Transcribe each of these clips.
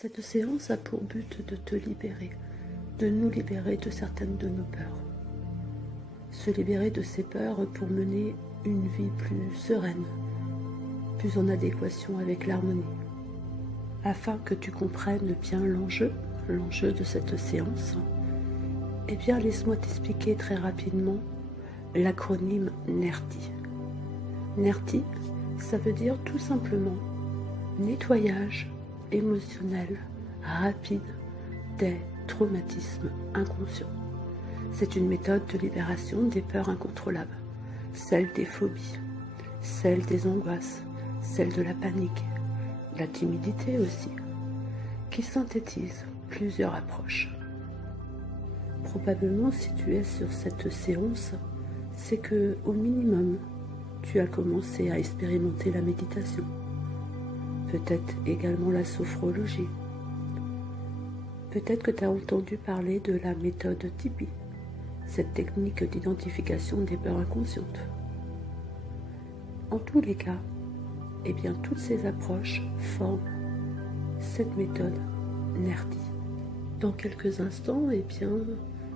Cette séance a pour but de te libérer, de nous libérer de certaines de nos peurs. Se libérer de ces peurs pour mener une vie plus sereine, plus en adéquation avec l'harmonie. Afin que tu comprennes bien l'enjeu de cette séance, eh bien laisse-moi t'expliquer très rapidement l'acronyme NERTI. NERTI, ça veut dire tout simplement nettoyage émotionnel rapide des traumatismes inconscients. C'est une méthode de libération des peurs incontrôlables, celle des phobies, celle des angoisses, celle de la panique, la timidité aussi, qui synthétise plusieurs approches. Probablement, si tu es sur cette séance, c'est que, au minimum, tu as commencé à expérimenter la méditation, peut-être également la sophrologie. Peut-être que tu as entendu parler de la méthode Tipeee, cette technique d'identification des peurs inconscientes. En tous les cas, eh bien, toutes ces approches forment cette méthode NERTI. Dans quelques instants, eh bien,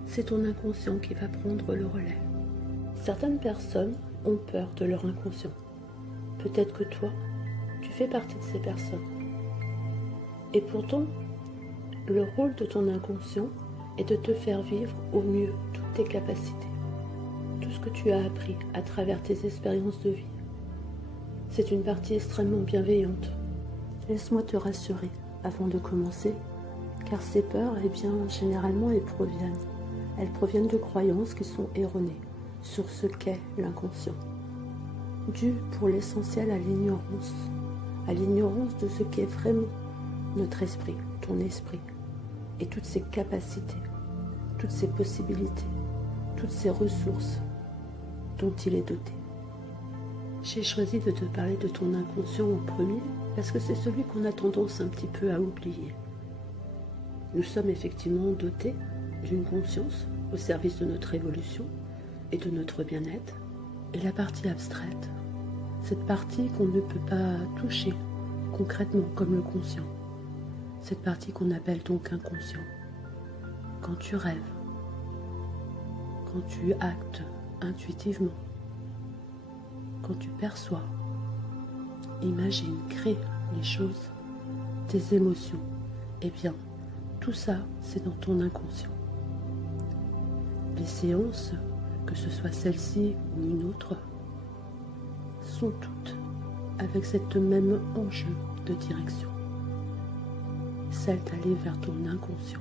c'est ton inconscient qui va prendre le relais. Certaines personnes ont peur de leur inconscient. Peut-être que toi, tu fais partie de ces personnes. Et pourtant, le rôle de ton inconscient est de te faire vivre au mieux toutes tes capacités, tout ce que tu as appris à travers tes expériences de vie. C'est une partie extrêmement bienveillante. Laisse-moi te rassurer avant de commencer, car ces peurs, eh bien, généralement, elles proviennent de croyances qui sont erronées sur ce qu'est l'inconscient, dues pour l'essentiel à l'ignorance de ce qu'est vraiment notre esprit, ton esprit, et toutes ses capacités, toutes ses possibilités, toutes ses ressources dont il est doté. J'ai choisi de te parler de ton inconscient en premier parce que c'est celui qu'on a tendance un petit peu à oublier. Nous sommes effectivement dotés d'une conscience au service de notre évolution et de notre bien-être. Et la partie abstraite, cette partie qu'on ne peut pas toucher concrètement comme le conscient, cette partie qu'on appelle donc inconscient. Quand tu rêves, quand tu actes intuitivement, quand tu perçois, imagines, crées les choses, tes émotions, eh bien, tout ça, c'est dans ton inconscient. Les séances, que ce soit celle-ci ou une autre, sont toutes avec cette même enjeu de direction, celle d'aller vers ton inconscient.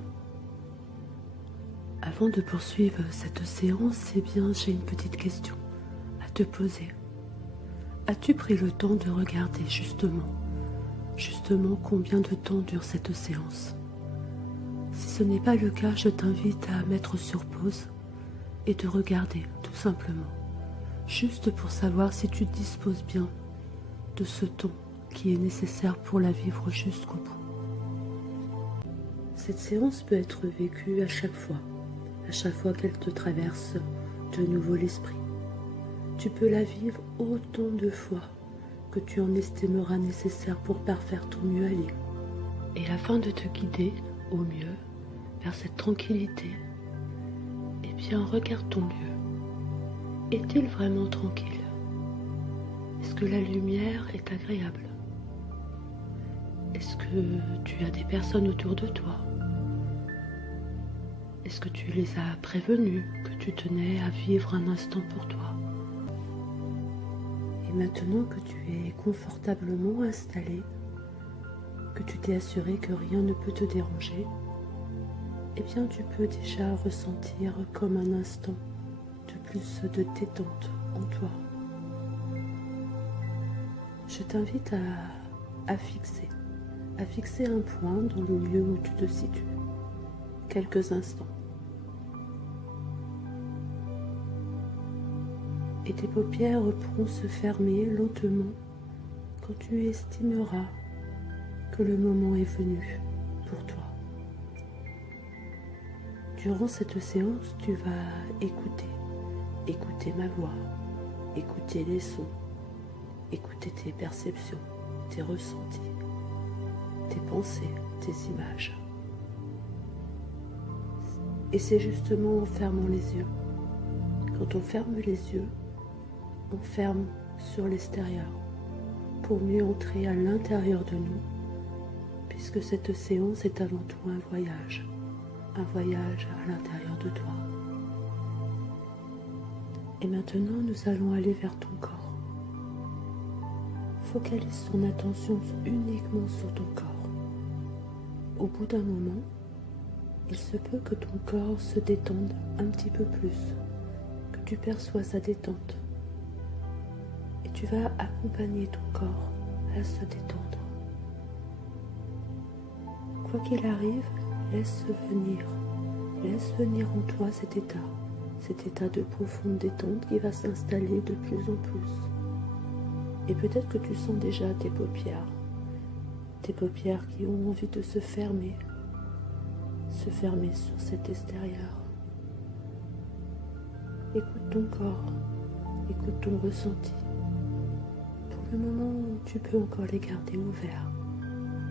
Avant de poursuivre cette séance, eh bien, j'ai une petite question à te poser. As-tu pris le temps de regarder justement combien de temps dure cette séance? Si ce n'est pas le cas, je t'invite à mettre sur pause et de regarder tout simplement, juste pour savoir si tu disposes bien de ce temps qui est nécessaire pour la vivre jusqu'au bout. Cette séance peut être vécue à chaque fois qu'elle te traverse de nouveau l'esprit. Tu peux la vivre autant de fois que tu en estimeras nécessaire pour parfaire ton mieux aller. Et afin de te guider au mieux vers cette tranquillité, eh bien, regarde ton lieu. Est-il vraiment tranquille? Est-ce que la lumière est agréable? Est-ce que tu as des personnes autour de toi? Est-ce que tu les as prévenus que tu tenais à vivre un instant pour toi? Et maintenant que tu es confortablement installé, que tu t'es assuré que rien ne peut te déranger, eh bien tu peux déjà ressentir comme un instant de plus de détente en toi. Je t'invite à fixer un point dans le lieu où tu te situes, quelques instants. Et tes paupières pourront se fermer lentement quand tu estimeras que le moment est venu pour toi. Durant cette séance, tu vas écouter ma voix, écouter les sons, écouter tes perceptions, tes ressentis, tes pensées, tes images. Et c'est justement en fermant les yeux. Quand on ferme les yeux, on ferme sur l'extérieur pour mieux entrer à l'intérieur de nous, puisque cette séance est avant tout un voyage à l'intérieur de toi. Et maintenant, nous allons aller vers ton corps. Focalise ton attention uniquement sur ton corps. Au bout d'un moment, il se peut que ton corps se détende un petit peu plus, que tu perçois sa détente. Et tu vas accompagner ton corps à se détendre. Quoi qu'il arrive, laisse venir en toi cet état de profonde détente qui va s'installer de plus en plus. Et peut-être que tu sens déjà tes paupières qui ont envie de se fermer sur cet extérieur. Écoute ton corps, écoute ton ressenti. Pour le moment, tu peux encore les garder ouverts,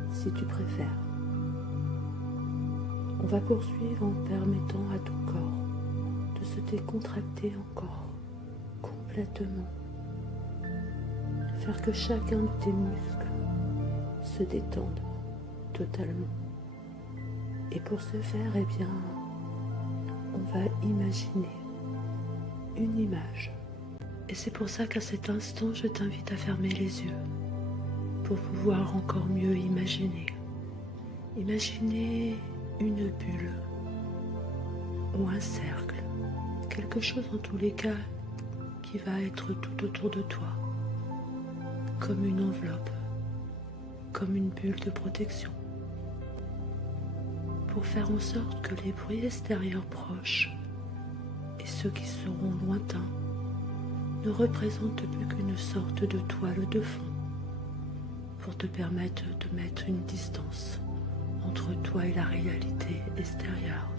si tu préfères. On va poursuivre en permettant à ton corps de se décontracter encore complètement. Faire que chacun de tes muscles se détende totalement. Et pour ce faire, on va imaginer une image. Et c'est pour ça qu'à cet instant, je t'invite à fermer les yeux pour pouvoir encore mieux imaginer. Imaginez une bulle ou un cercle, quelque chose en tous les cas qui va être tout autour de toi, comme une enveloppe, comme une bulle de protection, pour faire en sorte que les bruits extérieurs proches et ceux qui seront lointains ne représentent plus qu'une sorte de toile de fond, pour te permettre de mettre une distance entre toi et la réalité extérieure.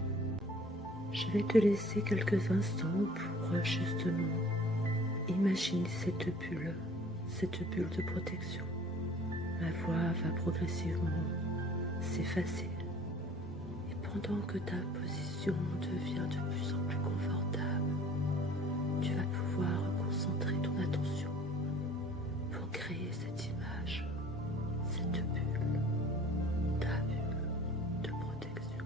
Je vais te laisser quelques instants pour justement imaginer cette bulle de protection. Ma voix va progressivement s'effacer. Et pendant que ta position devient de plus en plus confortable, tu vas pouvoir concentrer ton attention pour créer cette image, cette bulle, ta bulle de protection.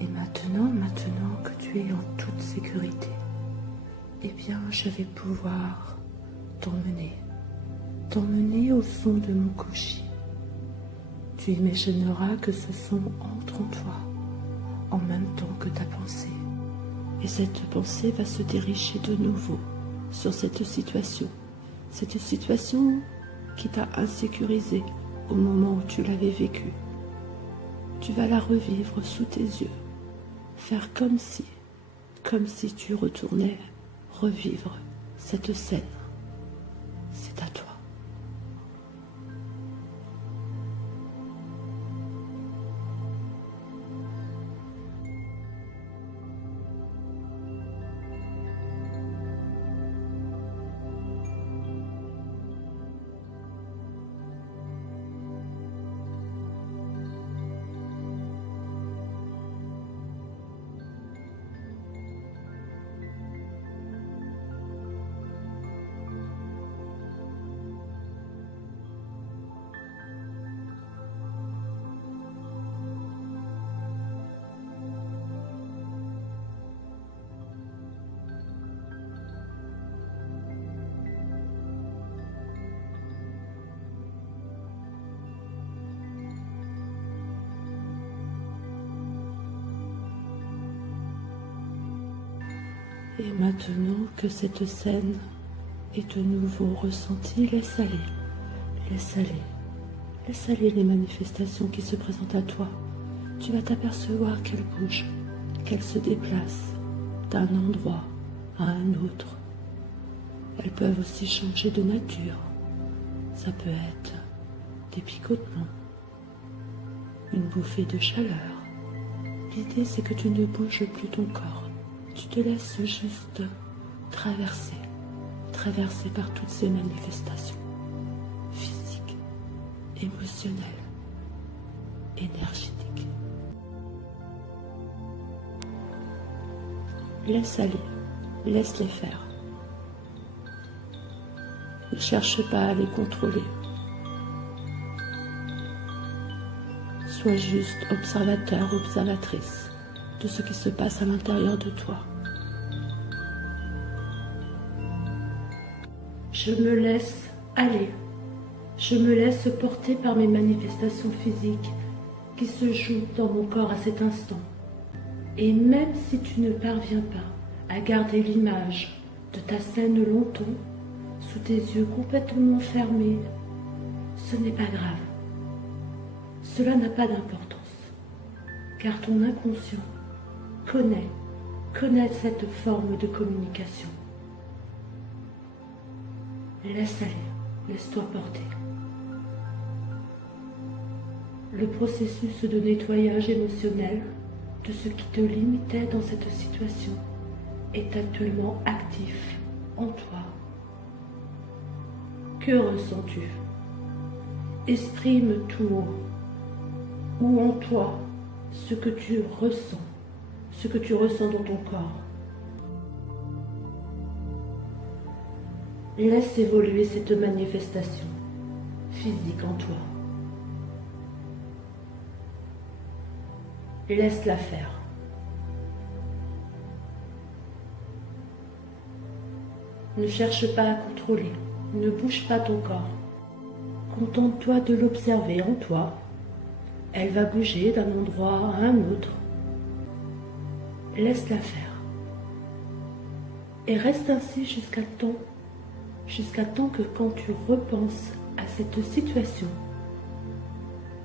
Et maintenant que tu es en toute sécurité, je vais pouvoir t'emmener au son de mon koshi. Tu imagineras que ce son entre en toi, en même temps que ta pensée. Et cette pensée va se diriger de nouveau sur cette situation qui t'a insécurisé au moment où tu l'avais vécue. Tu vas la revivre sous tes yeux, faire comme si tu retournais revivre cette scène. C'est à toi. Et maintenant que cette scène est de nouveau ressentie, laisse aller les manifestations qui se présentent à toi. Tu vas t'apercevoir qu'elles qu'elles se déplacent d'un endroit à un autre. Elles peuvent aussi changer de nature. Ça peut être des picotements, une bouffée de chaleur. L'idée, c'est que tu ne bouges plus ton corps. Tu te laisses juste traverser par toutes ces manifestations physiques, émotionnelles, énergétiques. Laisse aller, laisse-les faire. Ne cherche pas à les contrôler. Sois juste observateur, observatrice de ce qui se passe à l'intérieur de toi. Je me laisse aller. Je me laisse porter par mes manifestations physiques qui se jouent dans mon corps à cet instant. Et même si tu ne parviens pas à garder l'image de ta scène longtemps, sous tes yeux complètement fermés, ce n'est pas grave. Cela n'a pas d'importance, car ton inconscient connaît cette forme de communication. Laisse aller, laisse-toi porter. Le processus de nettoyage émotionnel de ce qui te limitait dans cette situation est actuellement actif en toi. Que ressens-tu? Exprime tout haut ou en toi ce que tu ressens dans ton corps. Laisse évoluer cette manifestation physique en toi. Laisse-la faire. Ne cherche pas à contrôler, ne bouge pas ton corps. Contente-toi de l'observer en toi. Elle va bouger d'un endroit à un autre. Laisse-la faire. Et reste ainsi jusqu'à temps que quand tu repenses à cette situation,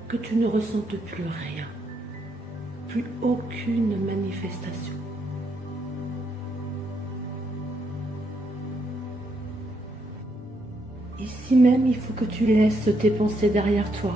que tu ne ressentes plus rien, plus aucune manifestation. Ici même, il faut que tu laisses tes pensées derrière toi.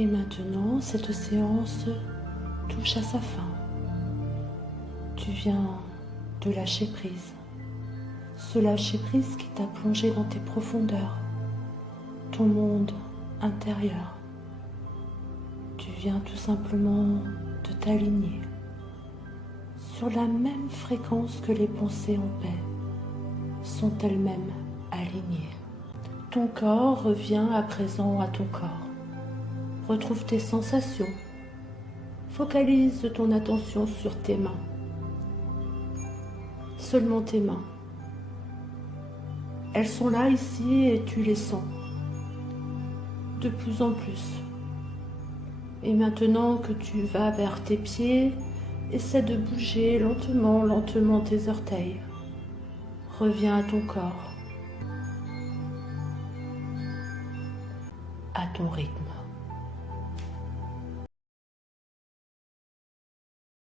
Et maintenant, cette séance touche à sa fin. Tu viens de lâcher prise. Ce lâcher prise qui t'a plongé dans tes profondeurs, ton monde intérieur. Tu viens tout simplement de t'aligner sur la même fréquence que les pensées en paix, sont elles-mêmes alignées. Ton corps revient à présent à ton corps. Retrouve tes sensations. Focalise ton attention sur tes mains. Seulement tes mains. Elles sont là ici et tu les sens. De plus en plus. Et maintenant que tu vas vers tes pieds, essaie de bouger lentement, lentement tes orteils. Reviens à ton corps, à ton rythme.